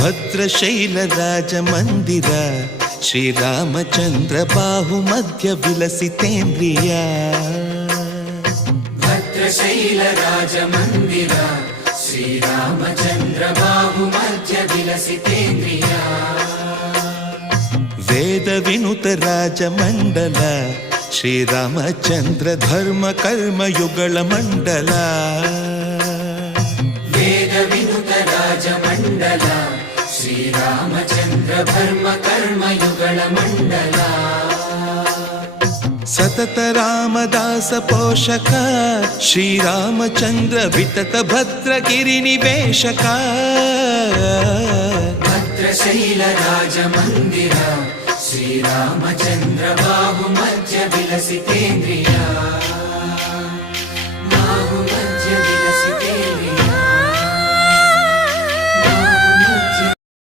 ಭದ್ರಶೈಲ ರಾಜ ಮಂದಿರ ಶ್ರೀರಾಮಚಂದ್ರ ಬಾಹು ಮಧ್ಯ ವಿಲಸಿತೇಂದ್ರಿಯ. ಭದ್ರಶೈಲ ರಾಜ ಮಂದಿರ ಶ್ರೀರಾಮಚಂದ್ರ ಬಾಹು ಮಧ್ಯ ವಿಲಸಿತೇಂದ್ರಿಯ. ವೇದ ವಿನುತ ರಾಜ ಮಂಡಲ ಶ್ರೀರಾಮಚಂದ್ರ ಧರ್ಮ ಕರ್ಮ ಯುಗಳ ಮಂಡಲ. ವೇದ ವಿನುತ ರಾಜ ಮಂಡಲ ಶ್ರೀರಾಮಚಂದ್ರ ಧರ್ಮ ಕರ್ಮ ಯುಗಳ ಮಂಡಲ. ಸತತ ರಾಮದಾಸ ಪೋಷಕ ಶ್ರೀರಾಮಚಂದ್ರ ವಿತತ ಭದ್ರಗಿರಿ ನಿವೇಶಕ. ಭದ್ರಶೈಲ ರಾಜ ಮಂದಿರ ಶ್ರೀರಾಮಚಂದ್ರ ಬಾಹು ಮಧ್ಯ ವಿಲಸಿತೇಂದ್ರಿಯ.